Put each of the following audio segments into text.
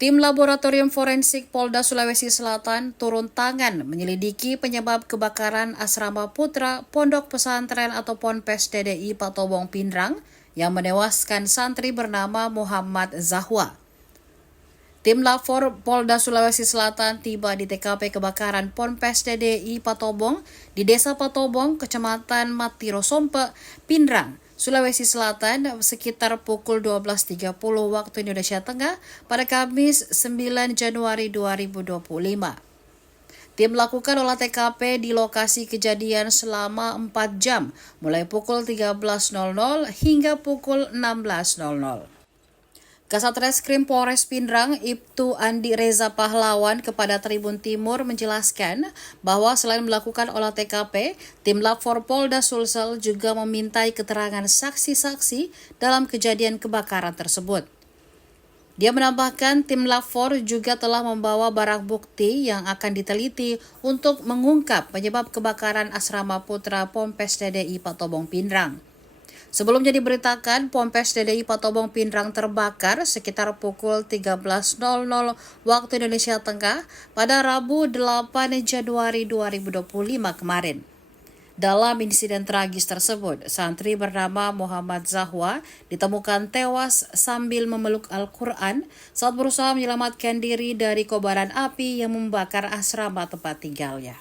Tim Laboratorium Forensik Polda Sulawesi Selatan turun tangan menyelidiki penyebab kebakaran Asrama Putra Pondok Pesantren atau Ponpes DDI Patobong Pindrang yang menewaskan santri bernama Muhammad Zahwa. Tim Lafor Polda Sulawesi Selatan tiba di TKP kebakaran Ponpes DDI Patobong di Desa Patobong, Kecamatan Matirosompe, Pindrang, Sulawesi Selatan sekitar pukul 12.30 waktu Indonesia Tengah pada Kamis 9 Januari 2025. Tim melakukan olah TKP di lokasi kejadian selama 4 jam, mulai pukul 13.00 hingga pukul 16.00. Kasat Reskrim Polres Pindrang, Ibtu Andi Reza Pahlawan kepada Tribun Timur menjelaskan bahwa selain melakukan olah TKP, tim Lafor Polda Sulsel juga memintai keterangan saksi-saksi dalam kejadian kebakaran tersebut. Dia menambahkan tim Lafor juga telah membawa barang bukti yang akan diteliti untuk mengungkap penyebab kebakaran Asrama Putra Ponpes DDI Patobong Pindrang. Sebelumnya diberitakan Ponpes DDI Patobong Pindrang terbakar sekitar pukul 13.00 waktu Indonesia Tengah pada Rabu 8 Januari 2025 kemarin. Dalam insiden tragis tersebut, santri bernama Muhammad Zahwa ditemukan tewas sambil memeluk Al-Quran saat berusaha menyelamatkan diri dari kobaran api yang membakar asrama tempat tinggalnya.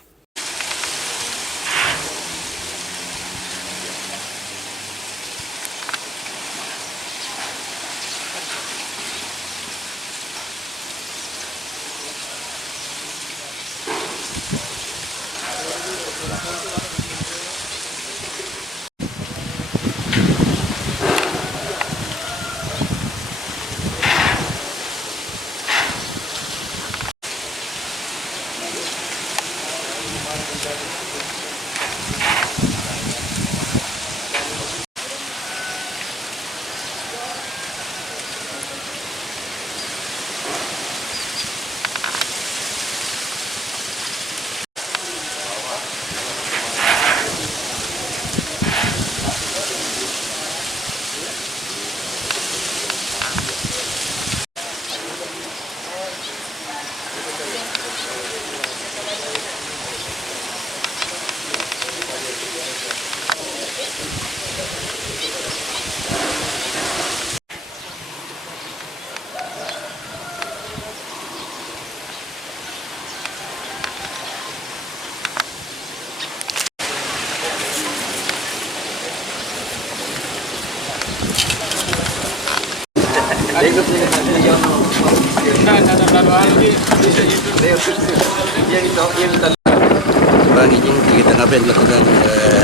Bang izin kita ngapain lakukan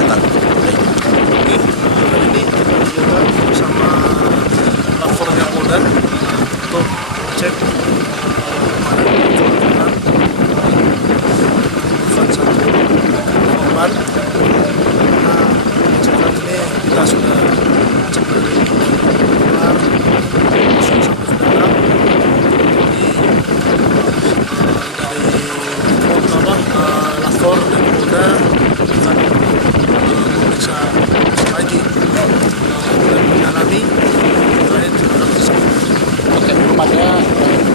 tangkap ini juga bersama lapornya Polda untuk cek satu korban. Nah, cepat ini kita sudah cek dari luar saudara lapor dan Polda akan memeriksa lagi dan mendalami terkait terhadap tersebut. Oke, rumahnya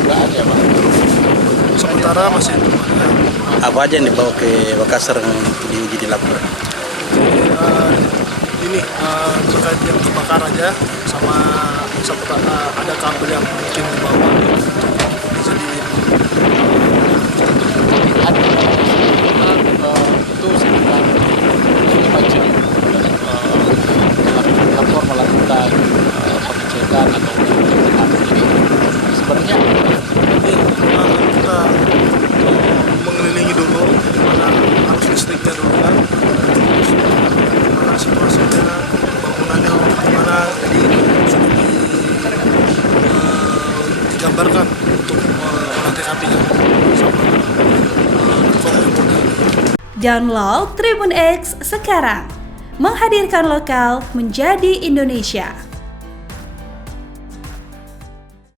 nggak ada, Pak? Sementara masih rumahnya. apa aja yang dibawa ke Makassar yang diuji di laporan? Ini terkait yang kebakaran aja sama ada kabel yang mungkin dibawa bisa di itu sekitar 5 jam lapor melakukan pengecekan atau ini sebenarnya kita mengelilingi dulu mana arus listriknya dulu kan, mana situasinya bangunannya gimana, jadi sudah digambarkan untuk nanti apinya sama Download Tribun X sekarang, menghadirkan lokal menjadi Indonesia.